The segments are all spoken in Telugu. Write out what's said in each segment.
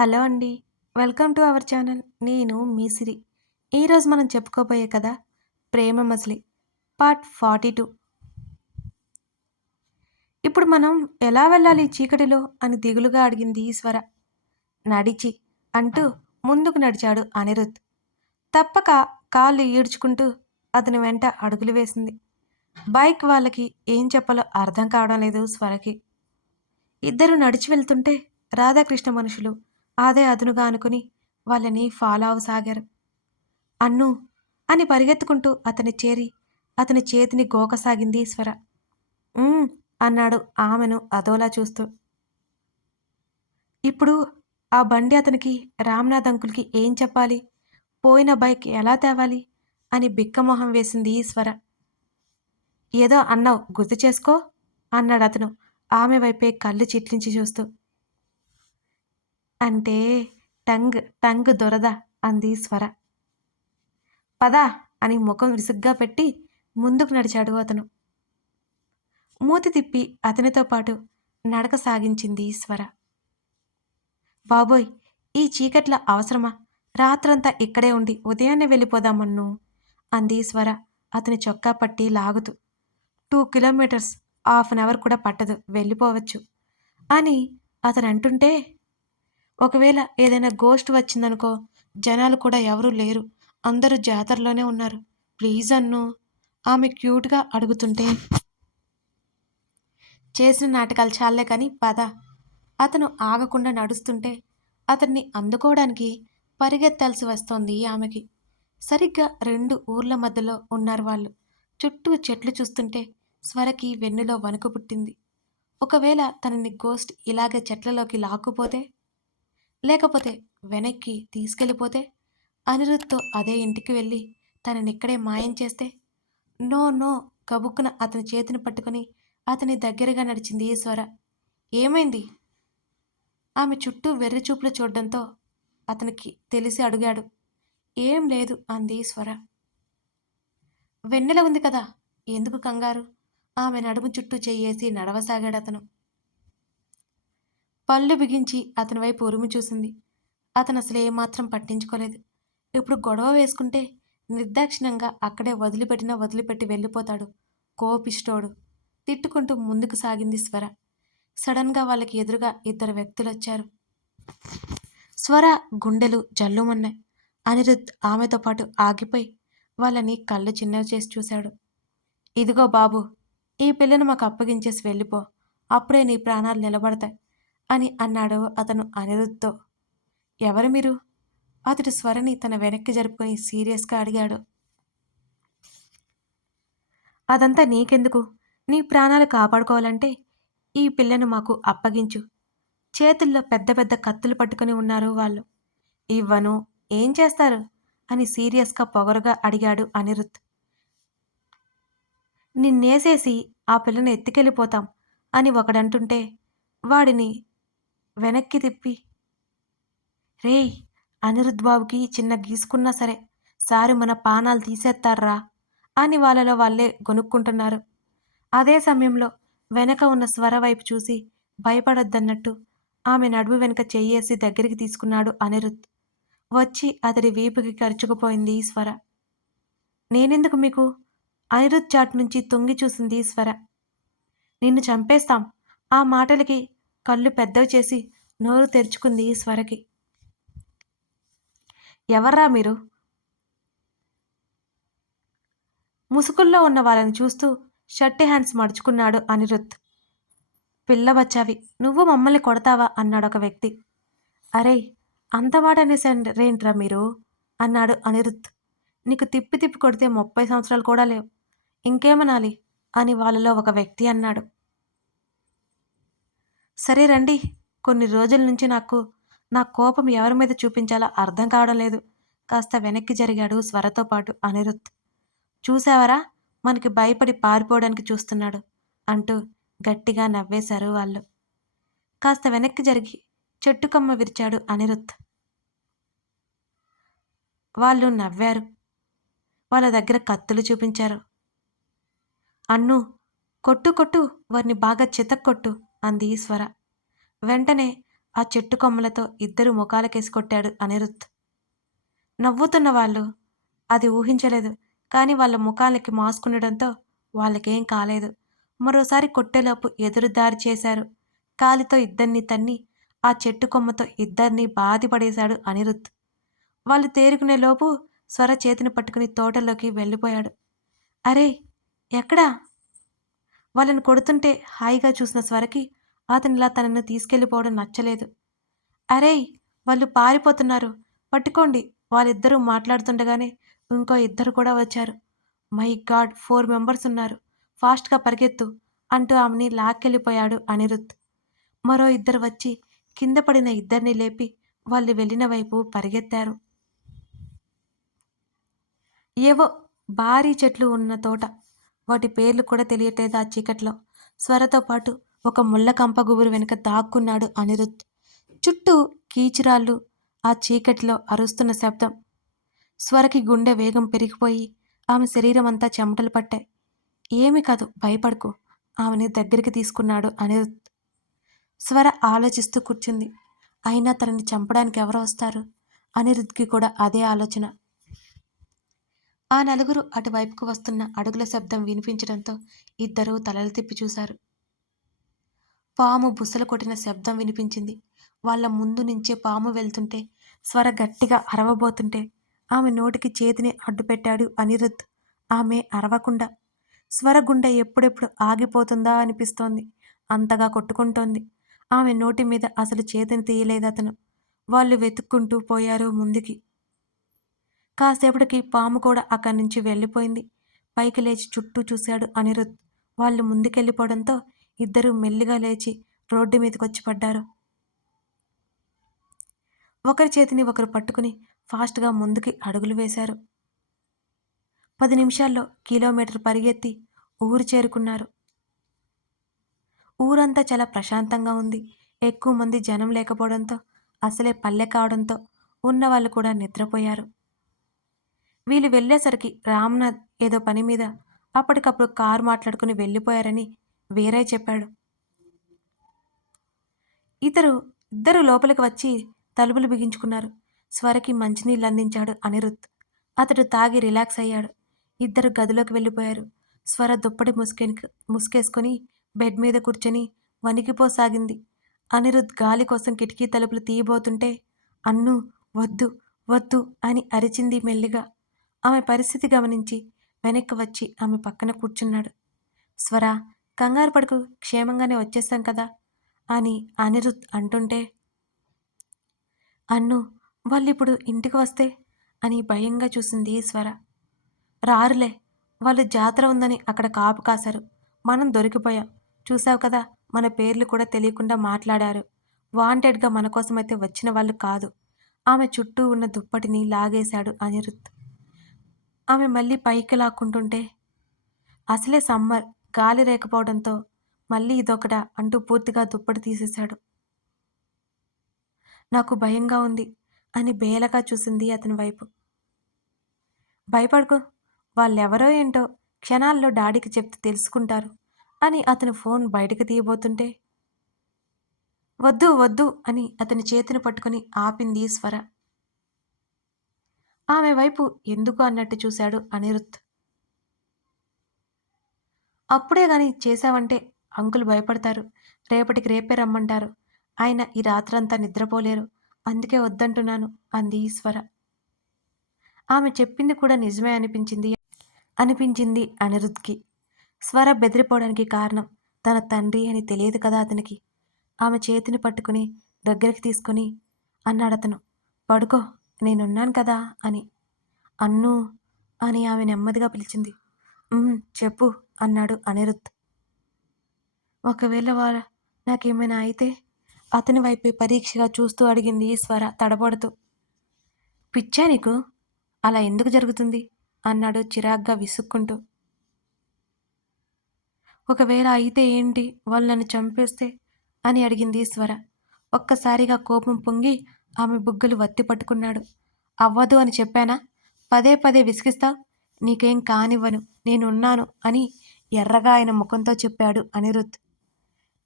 హలో అండి. Welcome to our channel. నేను మీసిరి. ఈరోజు మనం చెప్పుకోబోయే కదా Prema Majili part forty two. ఇప్పుడు మనం ఎలా వెళ్ళాలి చీకటిలో అని దిగులుగా అడిగింది ఈశ్వర నడిచి అంటూ ముందుకు నడిచాడు అనిరుద్. తప్పక కాళ్ళు ఈడ్చుకుంటూ అతని వెంట అడుగులు వేసింది. బైక్ వాళ్ళకి ఏం చెప్పాలో అర్థం కావడం లేదు స్వరకి. ఇద్దరు నడిచి వెళ్తుంటే రాధాకృష్ణ మనుషులు అదే అదునుగా అనుకుని వాళ్ళని ఫాలో అవసాగారు అన్ను! అని పరిగెత్తుకుంటూ అతని చేరి అతని చేతిని గోకసాగింది ఈశ్వర అన్నాడు ఆమెను అదోలా చూస్తూ. ఇప్పుడు ఆ బండి అతనికి రామ్నాథ్ అంకుల్కి ఏం చెప్పాలి? పోయిన బైక్ ఎలా తేవాలి? అని బిక్కమొహం వేసింది ఈశ్వర ఏదో అన్నావు గుర్తు చేసుకో! అన్నాడు అతను ఆమె వైపే కళ్ళు చిట్లించి చూస్తూ. అంటే టంగ్ టంగ్ దొరద అంది స్వర. పద అని ముఖం విసుగ్గా పెట్టి ముందుకు నడిచాడు అతను. మూతి తిప్పి అతనితో పాటు నడక సాగించింది స్వర. బాబోయ్ ఈ చీకట్ల అవసరమా? రాత్రంతా ఇక్కడే ఉండి ఉదయాన్నే వెళ్ళిపోదామన్ను అంది స్వర అతని చొక్కా పట్టి లాగుతూ. Two kilometres half an hour కూడా పట్టదు వెళ్ళిపోవచ్చు అని అతను అంటుంటే ఒకవేళ ఏదైనా గోస్ట్ వచ్చిందనుకో జనాలు కూడా ఎవరూ లేరు. అందరూ జాతరలోనే ఉన్నారు. ప్లీజ్ అన్ను. ఆమె క్యూట్గా అడుగుతుంటే చేసిన నాటకాలు చాలే కానీ పద. అతను ఆగకుండా నడుస్తుంటే అతన్ని అందుకోవడానికి పరిగెత్తాల్సి వస్తోంది ఆమెకి. సరిగ్గా రెండు ఊర్ల మధ్యలో ఉన్నారు వాళ్ళు. చుట్టూ చెట్లు చూస్తుంటే స్వరకి వెన్నులో వణుకు పుట్టింది. ఒకవేళ తనని గోస్ట్ ఇలాగే చెట్లలోకి లాక్కుపోతే లేకపోతే వెనక్కి తీసుకెళ్ళిపోతే అనిరుద్ధ్తో అదే ఇంటికి వెళ్ళి తననిక్కడే మాయం చేస్తే నో నో కబుక్కున అతని చేతిని పట్టుకుని అతని దగ్గరగా నడిచింది స్వర ఏమైంది? ఆమె చుట్టూ వెర్రి చూపులు చూడడంతో అతనికి తెలిసి అడిగాడు. ఏం లేదు అంది స్వర వెన్నెల ఉంది కదా ఎందుకు కంగారు? ఆమె నడుము చుట్టూ చెయ్యేసి నడవసాగాడు అతను. పళ్ళు బిగించి అతని వైపు ఉరిమి చూసింది. అతను అసలు ఏమాత్రం పట్టించుకోలేదు. ఇప్పుడు గొడవ వేసుకుంటే నిర్దాక్షిణ్యంగా అక్కడే వదిలిపెట్టినా వదిలిపెట్టి వెళ్ళిపోతాడు కోపిష్టోడు తిట్టుకుంటూ ముందుకు సాగింది స్వర. సడన్గా వాళ్ళకి ఎదురుగా ఇద్దరు వ్యక్తులు వచ్చారు స్వర గుండెలు జల్లుమన్నాయి. అనిరుద్ ఆమెతో పాటు ఆగిపోయి వాళ్ళని కళ్ళు చిన్నవి చేసి చూశాడు. ఇదిగో బాబు ఈ పిల్లను మాకు అప్పగించేసి వెళ్ళిపో. అప్పుడే నీ ప్రాణాలు నిలబడతాయి. అని అన్నాడు అతను అనిరుద్ధ్తో. ఎవరు మీరు? అతడు స్వరని తన వెనక్కి జరుపుకొని సీరియస్గా అడిగాడు. అదంతా నీకెందుకు? నీ ప్రాణాలు కాపాడుకోవాలంటే ఈ పిల్లను మాకు అప్పగించు. చేతుల్లో పెద్ద పెద్ద కత్తులు పట్టుకుని ఉన్నారు వాళ్ళు. ఇవ్వను ఏం చేస్తారు? అని సీరియస్గా పొగరుగా అడిగాడు అనిరుద్ నిన్నేసేసి ఆ పిల్లను ఎత్తుకెళ్ళిపోతాం అని ఒకడంటుంటే వాడిని వెనక్కి తిప్పి. రేయ్ అనిరుద్ బాబుకి చిన్న గీసుకున్నా సరే సారి మన పానాలు తీసేస్తారా అని వాళ్ళలో వాళ్ళే గొనుక్కుంటున్నారు. అదే సమయంలో వెనక ఉన్న స్వర వైపు చూసి భయపడొద్దన్నట్టు ఆమె నడుము వెనుక చెయ్యేసి దగ్గరికి తీసుకున్నాడు అనిరుద్ వచ్చి అతడి వీపుకి ఖర్చుకుపోయింది స్వర. నేనెందుకు మీకు? అనిరుద్ చాట్ నుంచి తొంగి చూసింది స్వర. నిన్ను చంపేస్తాం. ఆ మాటలకి కళ్ళు పెద్దవి చేసి నోరు తెరుచుకుంది స్వరకి. ఎవర్రా మీరు? ముసుగుల్లో ఉన్న వాళ్ళని చూస్తూ షర్ట్ హ్యాండ్స్ మడుచుకున్నాడు అనిరుద్ పిల్ల బచ్చావి నువ్వు మమ్మల్ని కొడతావా? అన్నాడు ఒక వ్యక్తి. అరే అంత మాట అనేసేంట్రా మీరు? అన్నాడు అనిరుద్ నీకు తిప్పి తిప్పి కొడితే ముప్పై సంవత్సరాలు కూడా లేవు. ఇంకేమనాలి? అని వాళ్ళలో ఒక వ్యక్తి అన్నాడు. సరే రండి. కొన్ని రోజుల నుంచి నాకు నా కోపం ఎవరి మీద చూపించాలో అర్థం కావడం లేదు. కాస్త వెనక్కి జరిగాడు స్వరతో పాటు అనిరుద్. చూసావరా మనకి భయపడి పారిపోవడానికి చూస్తున్నాడు అంటూ గట్టిగా నవ్వేశారు వాళ్ళు. కాస్త వెనక్కి జరిగి చెట్టుకమ్మ విరిచాడు అనిరుద్. వాళ్ళు నవ్వారు. వాళ్ళ దగ్గర కత్తులు చూపించారు. అన్ను కొట్టు కొట్టు వారిని బాగా చితక్కొట్టు. అంది ఈశ్వర. వెంటనే ఆ చెట్టు కొమ్మలతో ఇద్దరు ముఖాలకేసి కొట్టాడు అనిరుద్ నవ్వుతున్న వాళ్ళు అది ఊహించలేదు కానీ వాళ్ళ ముఖాలకి మాస్కుండడంతో వాళ్ళకేం కాలేదు. మరోసారి కొట్టేలోపు ఎదురు దారి చేశారు. కాలితో ఇద్దరిని తన్ని ఆ చెట్టు కొమ్మతో ఇద్దరిని బాధిపడేశాడు అనిరుద్ధ్. వాళ్ళు తేరుకునే లోపు స్వర చేతిని పట్టుకుని తోటలోకి వెళ్ళిపోయాడు. అరే ఎక్కడా? వాళ్ళని కొడుతుంటే హాయిగా చూసిన స్వరకి అతనిలా తనను తీసుకెళ్ళిపోవడం నచ్చలేదు. అరే వాళ్ళు పారిపోతున్నారు. పట్టుకోండి. వాళ్ళిద్దరూ మాట్లాడుతుండగానే ఇంకో ఇద్దరు కూడా వచ్చారు. మై గాడ్ ఫోర్ మెంబర్స్ ఉన్నారు. ఫాస్ట్గా పరిగెత్తు అంటూ ఆమెని లాక్కెళ్ళిపోయాడు అనిరుద్ మరో ఇద్దరు వచ్చి కింద పడిన ఇద్దరిని లేపి వాళ్ళు వెళ్ళిన వైపు పరిగెత్తారు. ఏవో భారీ చెట్లు ఉన్న తోట. వాటి పేర్లు కూడా తెలియట్లేదు ఆ చీకట్లో. స్వరతో పాటు ఒక ముళ్ళ కంప గుబురు వెనుక దాక్కున్నాడు అనిరుద్. చుట్టూ కీచురాళ్ళు ఆ చీకటిలో అరుస్తున్న శబ్దం. స్వరకి గుండె వేగం పెరిగిపోయి ఆమె శరీరం అంతా చెమటలు పట్టాయి. ఏమి కాదు భయపడకు ఆమెని దగ్గరికి తీసుకున్నాడు అనిరుద్. స్వర ఆలోచిస్తూ కూర్చుంది. అయినా తనని చంపడానికి ఎవరు వస్తారు? అనిరుద్కి కూడా అదే ఆలోచన. ఆ నలుగురు అటువైపుకు వస్తున్న అడుగుల శబ్దం వినిపించడంతో ఇద్దరూ తలలు తిప్పి చూశారు. పాము బుసలు కొట్టిన శబ్దం వినిపించింది. వాళ్ళ ముందు నుంచే పాము వెళ్తుంటే స్వర గట్టిగా అరవబోతుంటే ఆమె నోటికి చేతిని అడ్డుపెట్టాడు అనిరుద్ ఆమె అరవకుండా స్వర గుండె ఎప్పుడెప్పుడు ఆగిపోతుందా అనిపిస్తోంది. అంతగా కొట్టుకుంటోంది. ఆమె నోటి మీద అసలు చేతిని తీయలేదు అతను వాళ్ళు వెతుక్కుంటూ పోయారు ముందుకి. కాసేపటికి పాము కూడా అక్కడి నుంచి వెళ్ళిపోయింది. పైకి లేచి చుట్టూ చూశాడు అనిరుద్. వాళ్ళు ముందుకెళ్ళిపోవడంతో ఇద్దరూ మెల్లిగా లేచి రోడ్డు మీదకి వచ్చి పడ్డారు. ఒకరి చేతిని ఒకరు పట్టుకుని ఫాస్ట్గా ముందుకి అడుగులు వేశారు. పది నిమిషాల్లో కిలోమీటర్ పరిగెత్తి ఊరు చేరుకున్నారు. ఊరంతా చాలా ప్రశాంతంగా ఉంది. ఎక్కువ మంది జనం లేకపోవడంతో అసలే పల్లె కావడంతో ఉన్నవాళ్ళు కూడా నిద్రపోయారు. వీళ్ళు వెళ్ళేసరికి రామ్నాథ్ ఏదో పని మీద అప్పటికప్పుడు కారు మాట్లాడుకుని వెళ్ళిపోయారని వీరయ్య చెప్పాడు. ఇతరు ఇద్దరు లోపలికి వచ్చి తలుపులు బిగించుకున్నారు. స్వరకి మంచినీళ్ళు అందించాడు అనిరుద్. అతడు తాగి రిలాక్స్ అయ్యాడు. ఇద్దరు గదిలోకి వెళ్ళిపోయారు. స్వర దుప్పటి ముసుకెని ముసుకేసుకొని బెడ్ మీద కూర్చొని వణికిపోసాగింది. అనిరుద్ గాలి కోసం కిటికీ తలుపులు తీయబోతుంటే అన్ను వద్దు వద్దు అని అరిచింది మెల్లిగా. ఆమె పరిస్థితి గమనించి వెనక్కి వచ్చి ఆమె పక్కన కూర్చున్నాడు. స్వర కంగారు పడుకు క్షేమంగానే వచ్చేసాం కదా అని అనిరుద్ అంటుంటే అన్ను వాళ్ళిప్పుడు ఇంటికి వస్తే అని భయంగా చూసింది స్వర. రారులే వాళ్ళు జాతర ఉందని అక్కడ కాపు కాశారు. మనం దొరికిపోయాం. చూసావు కదా మన పేర్లు కూడా తెలియకుండా మాట్లాడారు. వాంటెడ్గా మన కోసమైతే వచ్చిన వాళ్ళు కాదు. ఆమె చుట్టూ ఉన్న దుప్పటిని లాగేశాడు అనిరుద్ ఆమె మళ్ళీ పైకి లాక్కుంటుంటే అసలే సమ్మర్. గాలి రేకపోవడంతో మళ్ళీ ఇదొకట అంటూ పూర్తిగా దుప్పటి తీసేశాడు. నాకు భయంగా ఉంది అని బేలగా చూసింది అతని వైపు. భయపడుకో. వాళ్ళెవరో ఏంటో క్షణాల్లో డాడీకి చెప్తే తెలుసుకుంటారు అని అతని ఫోన్ బయటకు తీయబోతుంటే వద్దు వద్దు అని అతని చేతిని పట్టుకుని ఆపింది స్వర. ఆమె వైపు ఎందుకు అన్నట్టు చూశాడు అనిరుత్ అప్పుడే గాని చేశావంటే అంకులు భయపడతారు. రేపటికి రేపే రమ్మంటారు. ఆయన ఈ రాత్రంతా నిద్రపోలేరు. అందుకే వద్దంటున్నాను అంది ఈశ్వర. ఆమె చెప్పింది కూడా నిజమే అనిపించింది అనిపించింది అనిరుద్ధ్కి. స్వర బెదిరిపోవడానికి కారణం తన తండ్రి అని తెలియదు కదా అతనికి. ఆమె చేతిని పట్టుకుని దగ్గరికి తీసుకొని అన్నాడతను. పడుకో నేనున్నాను కదా అని. అన్ను అని ఆమె నెమ్మదిగా పిలిచింది. చెప్పు అన్నాడు అనిరుద్ ఒకవేళ వాళ్ళ నాకేమైనా అయితే అతని వైపే పరీక్షగా చూస్తూ అడిగింది ఈశ్వర తడబడుతూ. పిచ్చా నీకు? అలా ఎందుకు జరుగుతుంది? అన్నాడు చిరాగ్గా విసుక్కుంటూ. ఒకవేళ అయితే ఏంటి? వాళ్ళు నన్ను చంపేస్తే అని అడిగింది ఈశ్వర. ఒక్కసారిగా కోపం పొంగి ఆమె బుగ్గలు వత్తి పట్టుకున్నాడు. అవ్వదు అని చెప్పానా? పదే పదే విసిగిస్తావు నీకేం కానివ్వను నేనున్నాను అని ఎర్రగా ఆయన ముఖంతో చెప్పాడు అనిరుద్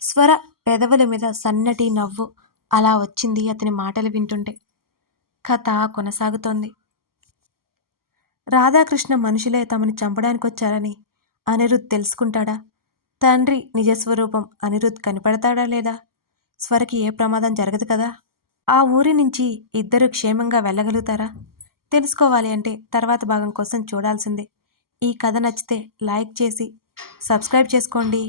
స్వర పెదవుల మీద సన్నటి నవ్వు అలా వచ్చింది అతని మాటలు వింటుంటే. కథ కొనసాగుతోంది. రాధాకృష్ణ మనుషులే తమని చంపడానికి వచ్చారని అనిరుద్ తెలుసుకుంటాడా? తండ్రి నిజస్వరూపం అనిరుద్ కనిపెడతాడా లేదా? స్వరకి ఏ ప్రమాదం జరగదు కదా? ఆ ఊరి నుంచి ఇద్దరు క్షేమంగా వెళ్ళగలుగుతారా? తెలుసుకోవాలి అంటే తర్వాత భాగం కోసం చూడాల్సిందే. ఈ కథ నచ్చితే లైక్ చేసి సబ్స్క్రైబ్ చేసుకోండి.